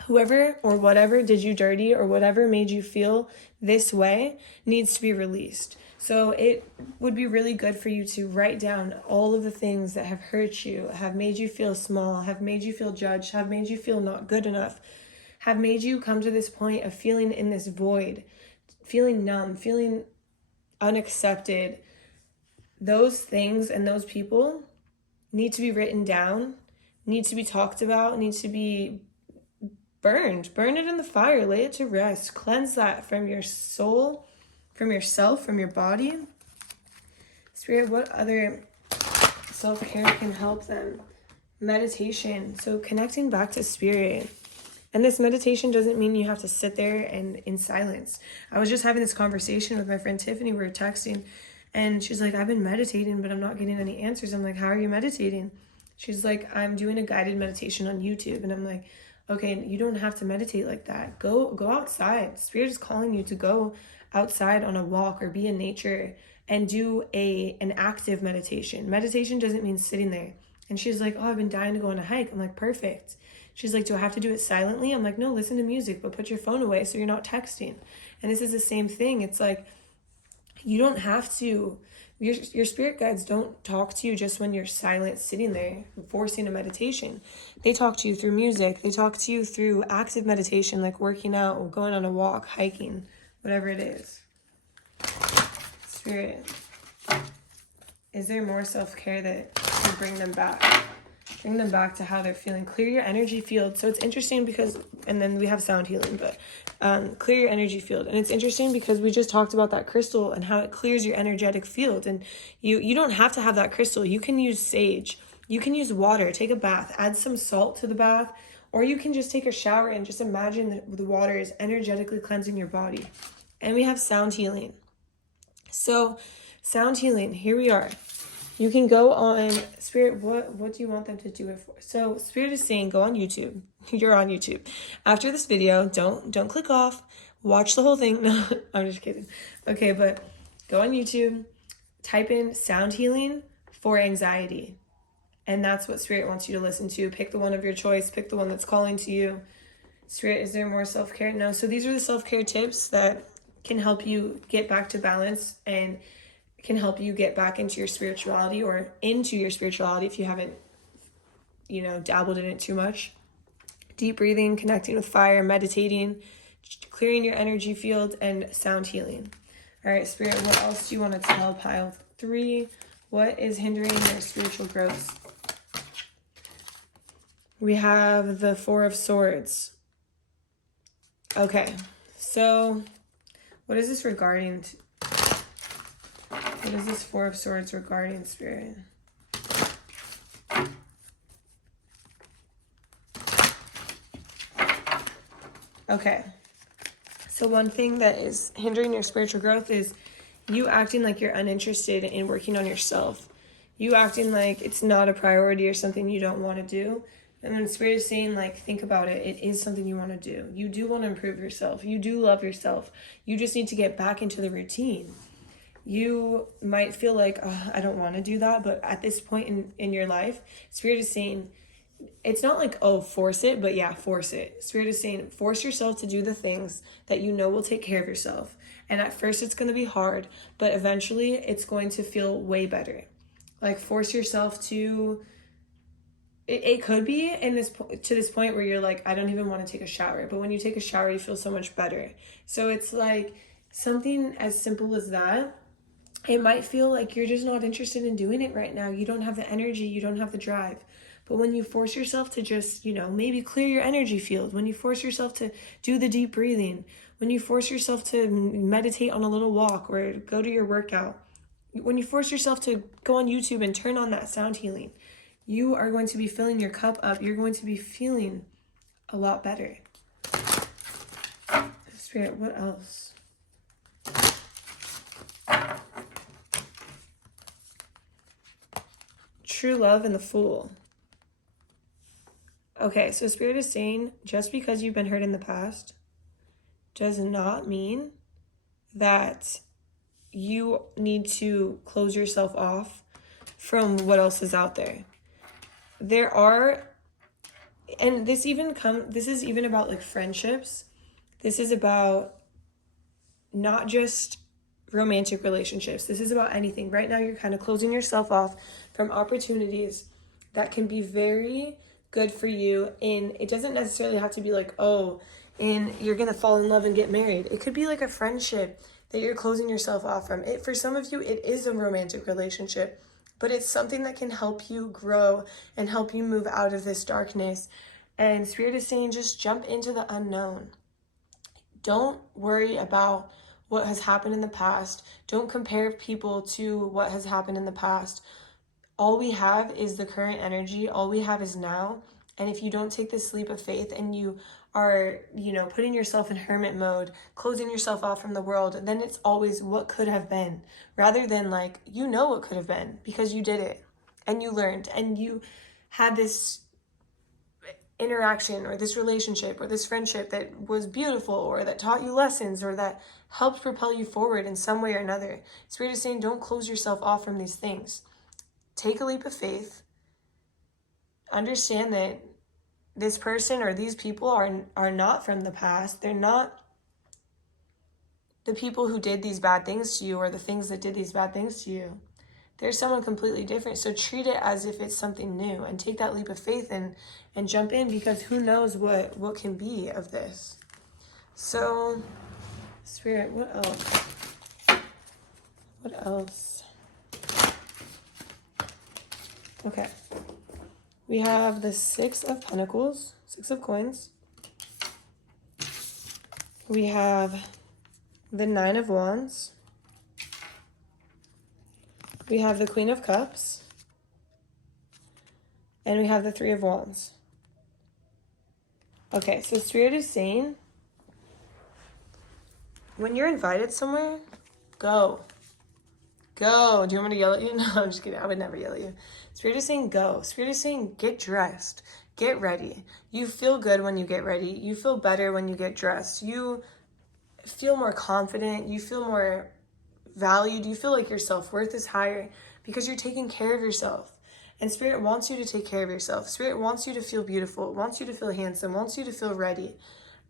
whoever or whatever did you dirty or whatever made you feel this way needs to be released. So it would be really good for you to write down all of the things that have hurt you, have made you feel small, have made you feel judged, have made you feel not good enough, have made you come to this point of feeling in this void, feeling numb, feeling unaccepted. Those things and those people need to be written down, need to be talked about, need to be burned. Burn it in the fire, lay it to rest, cleanse that from your soul, from yourself, from your body. Spirit, what other self-care can help them? Meditation, so connecting back to spirit. And this meditation doesn't mean you have to sit there and in silence. I was just having this conversation with my friend Tiffany. We were texting, and she's like, I've been meditating, but I'm not getting any answers. I'm like, how are you meditating? She's like, I'm doing a guided meditation on YouTube. And I'm like, okay, you don't have to meditate like that. Go outside. Spirit is calling you to go outside on a walk or be in nature and do an active meditation. Meditation doesn't mean sitting there. And she's like, oh, I've been dying to go on a hike. I'm like, perfect. She's like, do I have to do it silently? I'm like, no, listen to music, but put your phone away so you're not texting. And this is the same thing. It's like, you don't have to, your spirit guides don't talk to you just when you're silent, sitting there, forcing a meditation. They talk to you through music. They talk to you through active meditation, like working out or going on a walk, hiking, whatever it is. Spirit, is there more self-care that can bring them back? Bring them back to how they're feeling. Clear your energy field. So it's interesting because, and then we have sound healing, but clear your energy field. And it's interesting because we just talked about that crystal and how it clears your energetic field. And you don't have to have that crystal. You can use sage. You can use water. Take a bath. Add some salt to the bath. Or you can just take a shower and just imagine that the water is energetically cleansing your body. And we have sound healing. So sound healing, here we are. You can go on, Spirit, what do you want them to do it for? So Spirit is saying, go on YouTube. You're on YouTube. After this video, don't click off. Watch the whole thing. No, I'm just kidding. Okay, but go on YouTube. Type in sound healing for anxiety. And that's what Spirit wants you to listen to. Pick the one of your choice. Pick the one that's calling to you. Spirit, is there more self-care? No. So these are the self-care tips that can help you get back to balance and can help you get back into your spirituality or into your spirituality if you haven't, dabbled in it too much. Deep breathing, connecting with fire, meditating, clearing your energy field, and sound healing. All right, Spirit, what else do you want to tell pile 3? What is hindering your spiritual growth? We have the 4 of Swords. Okay, so what is this regarding? What is this 4 of Swords regarding, Spirit? Okay. So one thing that is hindering your spiritual growth is you acting like you're uninterested in working on yourself. You acting like it's not a priority or something you don't want to do. And then Spirit is saying, think about it. It is something you want to do. You do want to improve yourself. You do love yourself. You just need to get back into the routine. You might feel like, oh, I don't want to do that. But at this point in your life, Spirit is saying, it's not like, oh, force it, but yeah, force it. Spirit is saying, force yourself to do the things that you know will take care of yourself. And at first it's going to be hard, but eventually it's going to feel way better. Force yourself to, it could be to this point where you're like, I don't even want to take a shower. But when you take a shower, you feel so much better. So it's like something as simple as that. It might feel like you're just not interested in doing it right now. You don't have the energy. You don't have the drive. But when you force yourself to just, maybe clear your energy field, when you force yourself to do the deep breathing, when you force yourself to meditate on a little walk or go to your workout, when you force yourself to go on YouTube and turn on that sound healing, you are going to be filling your cup up. You're going to be feeling a lot better. Spirit, what else? True love and the Fool. Okay, so Spirit is saying just because you've been hurt in the past does not mean that you need to close yourself off from what else is out there. There are, and this is even about like friendships. This is about not just romantic relationships. This is about anything. Right now, you're kind of closing yourself off from opportunities that can be very good for you. And it doesn't necessarily have to be like, oh, and you're going to fall in love and get married. It could be like a friendship that you're closing yourself off from. For some of you, it is a romantic relationship, but it's something that can help you grow and help you move out of this darkness. And Spirit is saying, just jump into the unknown. Don't worry about what has happened in the past. Don't compare people to what has happened in the past. All we have is the current energy. All we have is now. And if you don't take this leap of faith and you are, putting yourself in hermit mode, closing yourself off from the world, then it's always what could have been, rather than like, what could have been because you did it and you learned and you had this interaction or this relationship or this friendship that was beautiful or that taught you lessons or that helped propel you forward in some way or another. Spirit is saying, don't close yourself off from these things. Take a leap of faith. Understand that this person or these people are not from the past. They're not the people who did these bad things to you or the things that did these bad things to you. They're someone completely different. So treat it as if it's something new and take that leap of faith and jump in, because who knows what can be of this. So, Spirit, what else? What else? Okay. We have the 6 of Pentacles, 6 of Coins. We have the 9 of Wands. We have the Queen of Cups. And we have the 3 of Wands. Okay, so Spirit is saying, when you're invited somewhere, go. Go. Do you want me to yell at you? No, I'm just kidding. I would never yell at you. Spirit is saying go. Spirit is saying get dressed. Get ready. You feel good when you get ready. You feel better when you get dressed. You feel more confident. You feel more valued. You feel like your self-worth is higher because you're taking care of yourself. And Spirit wants you to take care of yourself. Spirit wants you to feel beautiful, wants you to feel handsome, wants you to feel ready.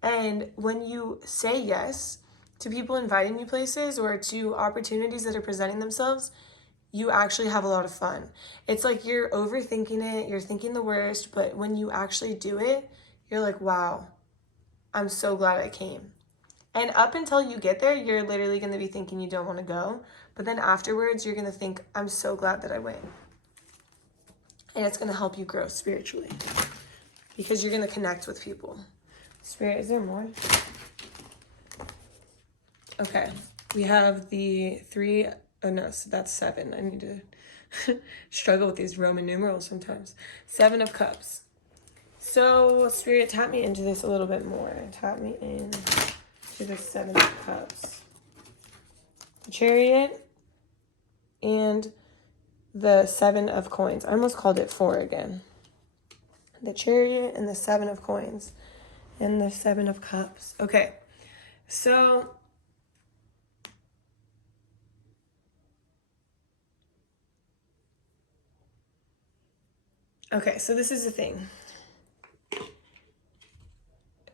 And when you say yes to people inviting you places or to opportunities that are presenting themselves, you actually have a lot of fun. It's like you're overthinking it, you're thinking the worst, but when you actually do it, you're like, wow, I'm so glad I came. And up until you get there, you're literally going to be thinking you don't want to go. But then afterwards, you're going to think, I'm so glad that I went. And it's going to help you grow spiritually because you're going to connect with people. Spirit, is there more? Okay. We have the 3. Oh, no, so that's 7. I need to struggle with these Roman numerals sometimes. 7 of Cups. So, Spirit, tap me into this a little bit more. Tap me in to the 7 of Cups. The Chariot and the 7 of Coins. I almost called it 4 again. The Chariot and the 7 of Coins and the 7 of Cups. Okay, so this is the thing.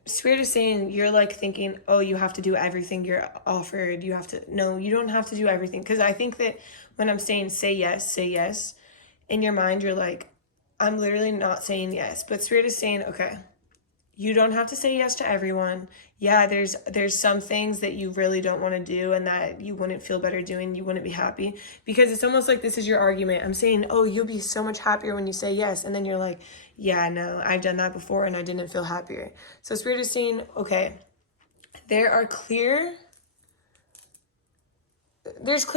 Spirit is saying you're like thinking, oh, you have to do everything you're offered. No, you don't have to do everything. Because I think that when I'm saying say yes, in your mind, you're like, I'm literally not saying yes. But Spirit is saying, okay, you don't have to say yes to everyone. Yeah, there's some things that you really don't want to do and that you wouldn't feel better doing. You wouldn't be happy because it's almost like this is your argument. I'm saying, oh, you'll be so much happier when you say yes. And then you're like, yeah, no, I've done that before and I didn't feel happier. So Spirit is saying, okay, there's clear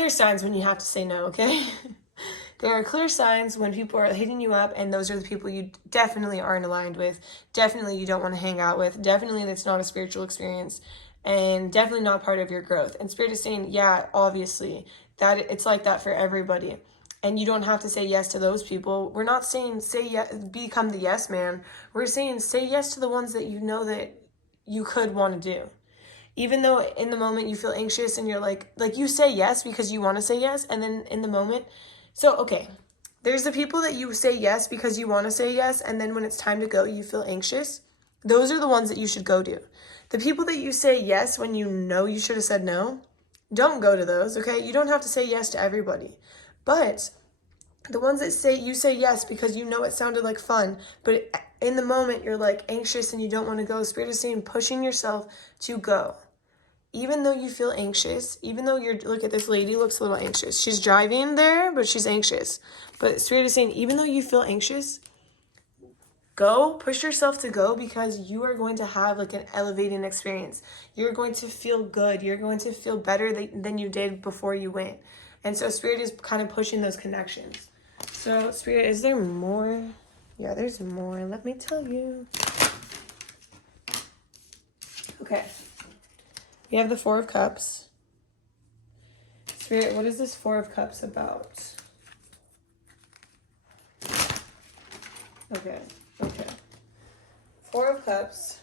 signs when you have to say no, okay? There are clear signs when people are hitting you up, and those are the people you definitely aren't aligned with. Definitely you don't want to hang out with. Definitely that's not a spiritual experience, and definitely not part of your growth. And Spirit is saying, yeah, obviously, that it's like that for everybody. And you don't have to say yes to those people. We're not saying say yes, become the yes man. We're saying say yes to the ones that you know that you could want to do. Even though in the moment you feel anxious and you're like you say yes because you want to say yes, and then in the moment, so okay, there's the people that you say yes because you want to say yes, and then when it's time to go, you feel anxious. Those are the ones that you should go to. The people that you say yes when you know you should have said no, don't go to those, okay? You don't have to say yes to everybody. But the ones that you say yes because you know it sounded like fun, but in the moment you're like anxious and you don't want to go, Spirit is saying pushing yourself to go. Even though you feel anxious, even though look at this lady, looks a little anxious. She's driving there, but she's anxious. But Spirit is saying, even though you feel anxious, go, push yourself to go, because you are going to have like an elevating experience. You're going to feel good. You're going to feel better than you did before you went. And so Spirit is kind of pushing those connections. So Spirit, is there more? Yeah, there's more. Let me tell you. Okay. We have the Four of Cups. Spirit, what is this Four of Cups about? Okay. Four of Cups.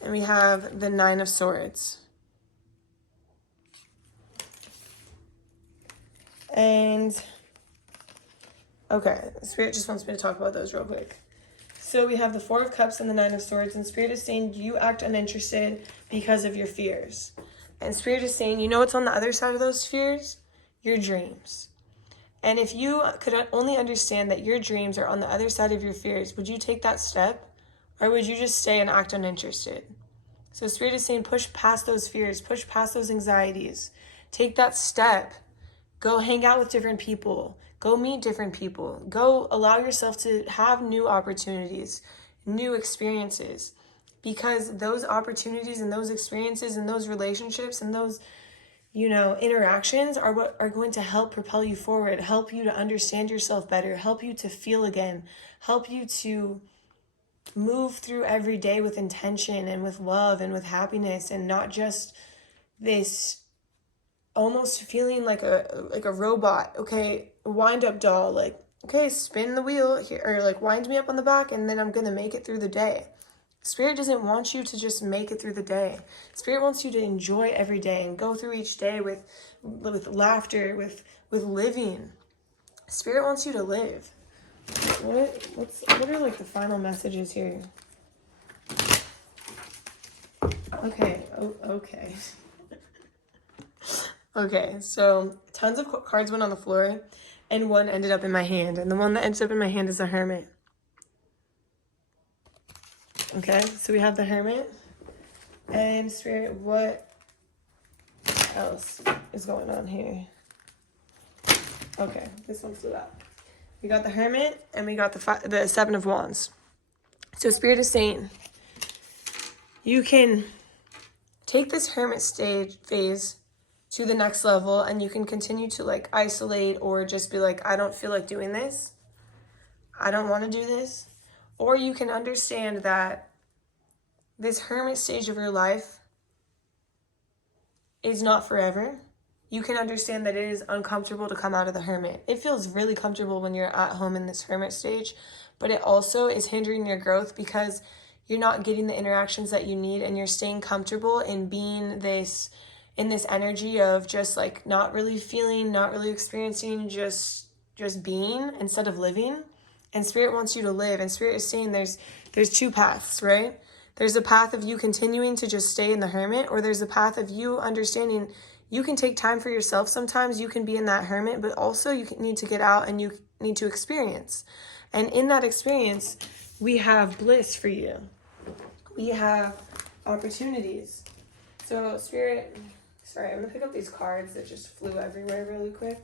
And we have the Nine of Swords. And, okay, Spirit just wants me to talk about those real quick. So we have the Four of Cups and the Nine of Swords, and Spirit is saying you act uninterested because of your fears. And Spirit is saying, you know what's on the other side of those fears? Your dreams. And if you could only understand that your dreams are on the other side of your fears, would you take that step? Or would you just stay and act uninterested? So Spirit is saying push past those fears, push past those anxieties. Take that step. Go hang out with different people. Go meet different people. Go allow yourself to have new opportunities, new experiences. Because those opportunities and those experiences and those relationships and those, interactions are what are going to help propel you forward, help you to understand yourself better, help you to feel again, help you to move through every day with intention and with love and with happiness, and not just this almost feeling like a robot. Okay, wind up doll, like, okay, spin the wheel here, or like wind me up on the back and then I'm gonna make it through the day. Spirit doesn't want you to just make it through the day. Spirit wants you to enjoy every day and go through each day with laughter, with living. Spirit wants you to live. What are like the final messages here? Okay. Okay. Okay, so tons of cards went on the floor, and one ended up in my hand. And the one that ends up in my hand is the Hermit. Okay, so we have the Hermit. And Spirit, what else is going on here? Okay, this one flew out. We got the Hermit, and we got the Seven of Wands. So Spirit is saying, you can take this Hermit phase to the next level, and you can continue to like isolate or just be like, I don't feel like doing this. I don't want to do this. Or you can understand that this Hermit stage of your life is not forever. You can understand that it is uncomfortable to come out of the Hermit. It feels really comfortable when you're at home in this Hermit stage, but it also is hindering your growth because you're not getting the interactions that you need, and you're staying comfortable in being in this energy of just like not really feeling, not really experiencing, just being instead of living. And Spirit wants you to live. And Spirit is saying there's two paths, right? There's a path of you continuing to just stay in the Hermit, or there's a path of you understanding you can take time for yourself. Sometimes you can be in that Hermit, but also you need to get out and you need to experience. And in that experience, we have bliss for you. We have opportunities. So Spirit, sorry, I'm going to pick up these cards that just flew everywhere really quick.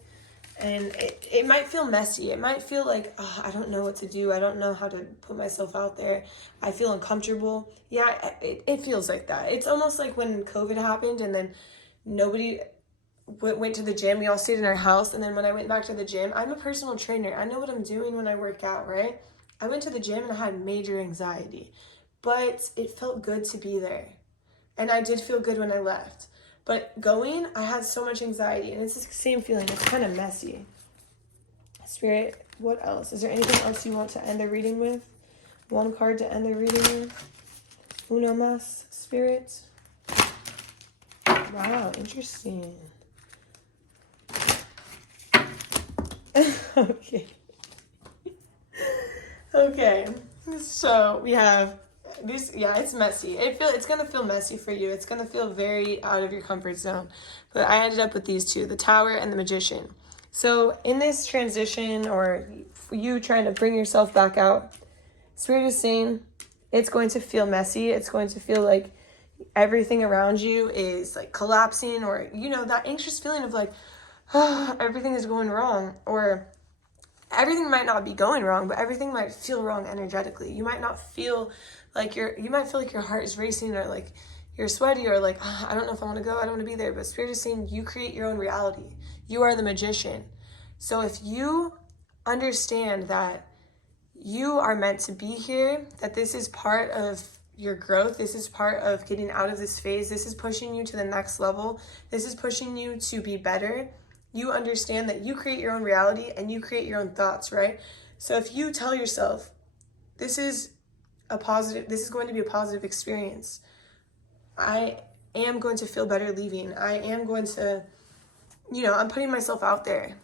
And it might feel messy. It might feel like, oh, I don't know what to do. I don't know how to put myself out there. I feel uncomfortable. Yeah, it feels like that. It's almost like when COVID happened and then nobody went to the gym. We all stayed in our house. And then when I went back to the gym, I'm a personal trainer. I know what I'm doing when I work out, right? I went to the gym and I had major anxiety, but it felt good to be there. And I did feel good when I left. But going, I had so much anxiety, and it's the same feeling. It's kind of messy. Spirit, what else? Is there anything else you want to end the reading with? One card to end the reading with? Uno más, Spirit. Wow, interesting. Okay. Okay. So we have this. Yeah, it's messy. It's gonna feel messy for you. It's gonna feel very out of your comfort zone. But I ended up with these two: the Tower and the Magician. So in this transition, or you trying to bring yourself back out, Spirit is saying it's going to feel messy. It's going to feel like everything around you is like collapsing, or that anxious feeling of like, oh, everything is going wrong, or everything might not be going wrong, but everything might feel wrong energetically. You might not feel like you might feel like your heart is racing, or like you're sweaty, or like, oh, I don't know if I want to go, I don't want to be there. But Spirit is saying you create your own reality. You are the magician. So if you understand that you are meant to be here, that this is part of your growth, this is part of getting out of this phase, this is pushing you to the next level, this is pushing you to be better, you understand that you create your own reality and you create your own thoughts, right? So if you tell yourself, this is going to be a positive experience. I am going to feel better leaving. I am going to, I'm putting myself out there.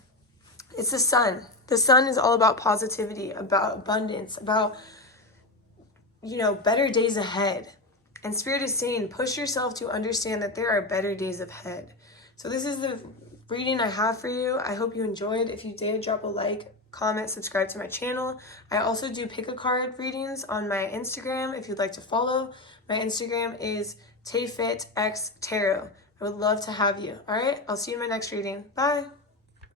It's the sun. The sun is all about positivity, about abundance, about, better days ahead. And Spirit is saying, push yourself to understand that there are better days ahead. So this is the reading I have for you. I hope you enjoyed. If you did, drop a like, comment, subscribe to my channel. I also do pick a card readings on my Instagram if you'd like to follow. My Instagram is TAYFIT X Tarot. I would love to have you. All right, I'll see you in my next reading. Bye.